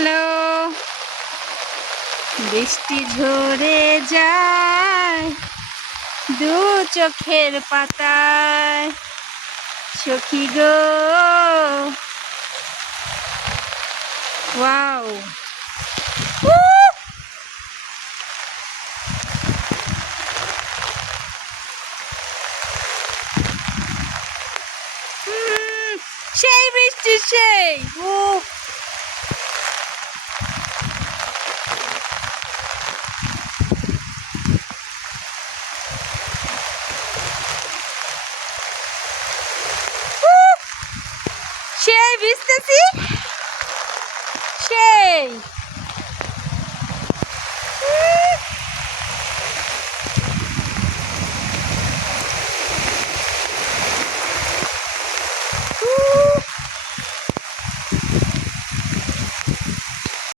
Hello. বৃষ্টি ঝরে যায় দু চোখের পাতায়। সখী গো। ওয়াও। সেই বৃষ্টি সেই। উফ সেই ভিজতেছি সেই